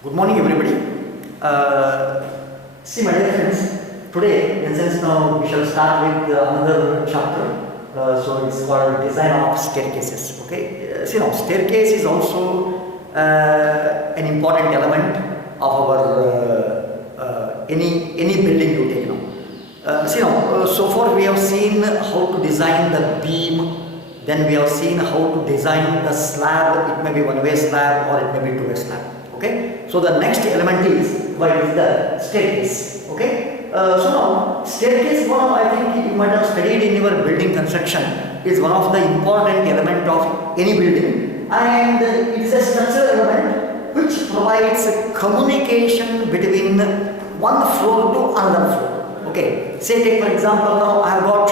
Good morning, everybody. See, my dear friends, today, in sense now, we shall start with another chapter. So it's called design of staircases. Okay. See now, staircase is also an important element of our any building you take now. See now, so far we have seen how to design the beam. Then we have seen how to design the slab. It may be one-way slab or it may be two-way slab. Okay. So the next element is what is the staircase. Okay. So now staircase, one of, I think you might have studied in your building construction, is one of the important element of any building, and it is a structural element which provides communication between one floor to another floor. Okay. Say take for example, now I have got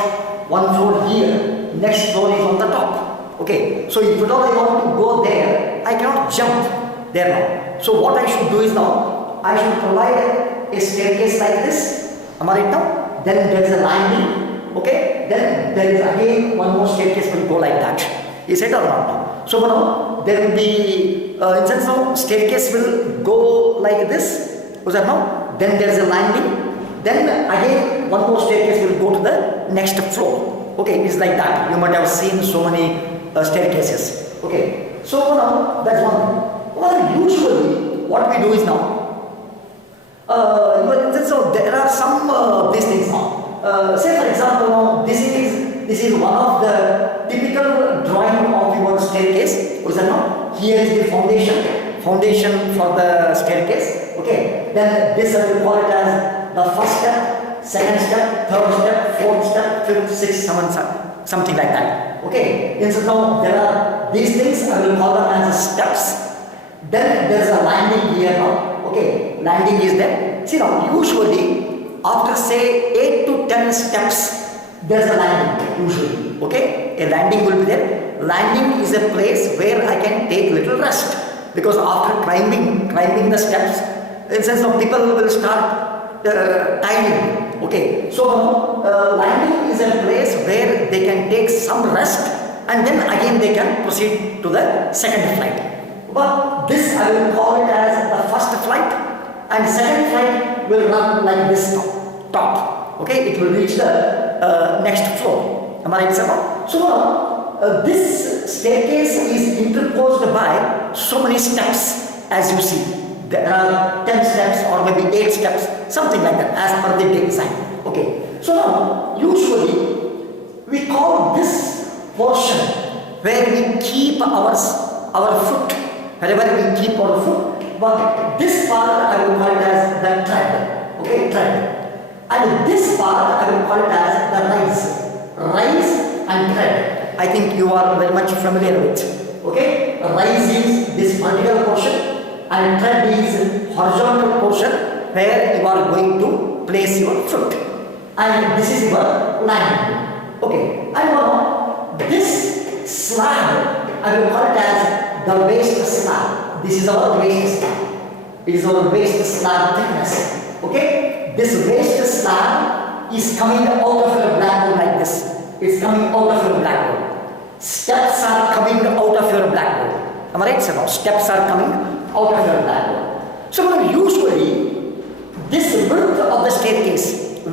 one floor here. Next floor is on the top. Okay, so if at all I want to go there, I cannot jump there now. So what I should do is now, I should provide a staircase like this. Am I right now? Then there is a landing. Okay, then there is again one more staircase will go like that. Is it or not? So now there will be, in sense now, staircase will go like this. Was that now? Then there is a landing. Then again one more staircase will go to the next floor. Okay, it's like that. You might have seen so many staircases. Okay, so now that's one thing. Well, usually what we do is now, so there are some these things now. Say for example, now this is one of the typical drawing of your staircase. What is that now? Here is the foundation for the staircase. Okay, then this I will call it as the first step, second step, third step, fourth step, fifth, sixth, seventh step, something like that. Okay. And so now there are these things, I will call them as steps. Then there is a landing here now. Okay. Landing is there. See now, usually after say 8 to 10 steps, there is a landing usually. Okay. A landing will be there. Landing is a place where I can take little rest, because after climbing the steps, in sense of people will start tiring. Okay, so landing is a place where they can take some rest, and then again they can proceed to the second flight. But this I will call it as the first flight, and second flight will run like this now, top. Okay, it will reach the next floor. Am I right, sir? So this staircase is interposed by so many steps, as you see. There are 10 steps or maybe 8 steps, something like that, as per the design. Okay. So now, usually, we call this portion where we keep our foot, wherever we keep our foot, but this part I will call it as the tread. Okay, tread. And this part I will call it as the rise and tread. I think you are very much familiar with. Okay, rise is this vertical portion, and tread is horizontal portion where you are going to place your foot, and this is your landing. Okay, and now this slab I will call it as the waist slab. This is our waist slab. It is our waist slab thickness. Okay, this waist slab is coming out of your blackboard like this. It's coming out of your blackboard. Steps are coming out of your blackboard. Am I right, sir? Now steps are coming out of your blackboard. So now usually this width of the staircase, see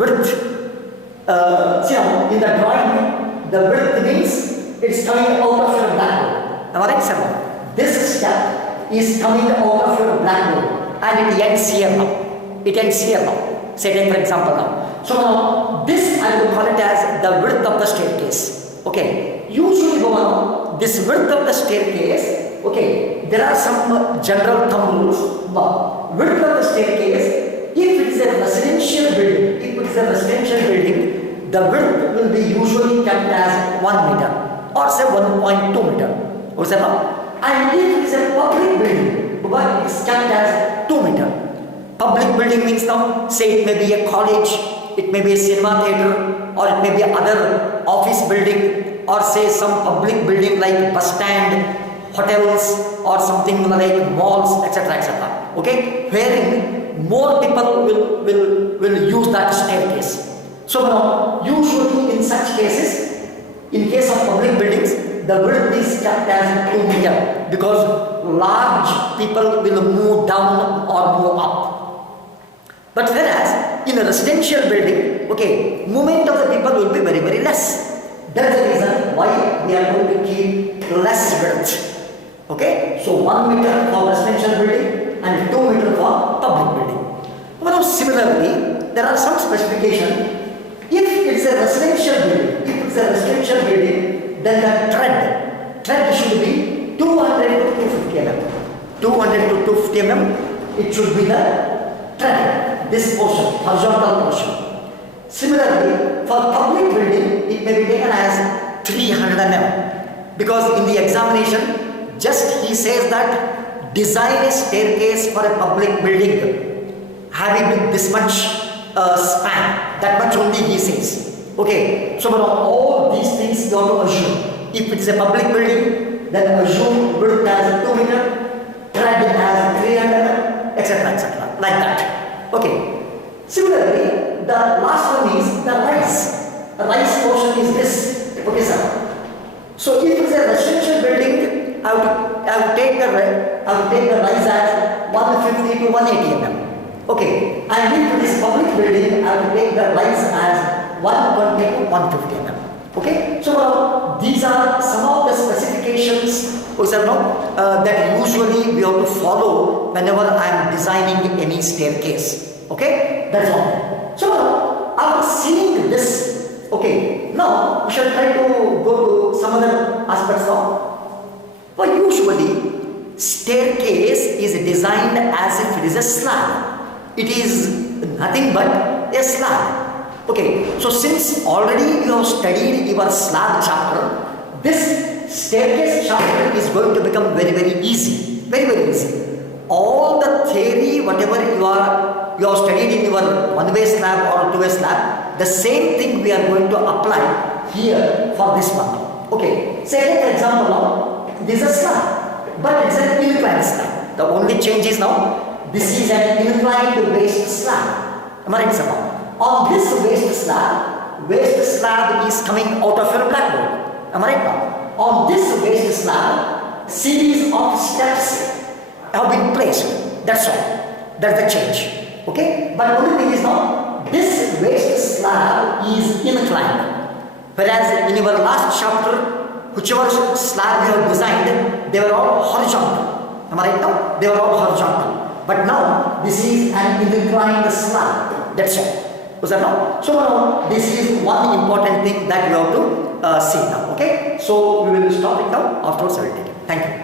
now in the drawing, the width means it's coming out of your blackboard. Am I right, sir? This step is coming out of your blackboard and it ends here now. It ends here now. Say take for example now. So now this I will call it as the width of the staircase. Okay. Usually now this width of the staircase, okay, there are some general thumb rules. But width of the staircase, if it is a residential building, the width will be usually kept as 1 meter or say 1.2 meter. What's that now? And if it is a public building, it is kept as 2 meter. Public building means now, say it may be a college, it may be a cinema theatre, or it may be other office building, or say some public building like bus stand, hotels, or something like malls, etc., etc. Okay, wherein more people will use that staircase. So now, usually in such cases, in case of public buildings, the width is kept as 2 meter, because large people will move down But whereas in a residential building, okay, movement of the people will be very, very less. That's the reason why we are going to keep less width. Okay, so 1 meter for residential building and 2 meter for public building. Now similarly, there are some specifications. If it's a residential building, then the tread should be 200 to 250 mm. 200 to 250 mm, it should be the tread, this portion, horizontal portion. Similarly, for public building, it may be taken as 300 mm. Because in the examination, just he says that design a staircase for a public building having this much span, that much only he says. Okay, so now all these things you have to assume. If it is a public building, then assume width as 2 meter, tread as 300, etc., etc., like that. Okay. Similarly, the last one is the rise. The rise portion is this. Okay, sir. So if it is a residential building, I would take the rise as 150 to 180 mm. Okay, and if it is public building, I will take the rise as 120 to 150 mm. Okay, so now these are some of the specifications that usually we have to follow whenever I am designing any staircase. Okay, that's all. So now after seeing this, okay, now we shall try to go to some other aspects now. But usually staircase is designed as if it is a slab. It is nothing but a slab. Okay, so since already you have studied your slab chapter, this staircase chapter is going to become very, very easy. Very, very easy. All the theory, whatever you have studied in your one-way slab or two-way slab, the same thing we are going to apply here for this one. Okay, say for example now, this is a slab, but it's an inclined slab. The only change is now, this is an inclined waste slab. Am I right, sir? On this waste slab is coming out of your blackboard. Am I right now? On this waste slab, series of steps have been placed. That's all. That's the change. Okay? But only thing is now, this waste slab is inclined. Whereas in your last chapter, whichever slab you have designed, they were all horizontal. Am I right now? They were all horizontal. But now, this is an inclined slab. That's all. Was that now? So now, this is one important thing that you have to see now. Okay? So, we will stop it now. Afterwards, I will take it. Thank you.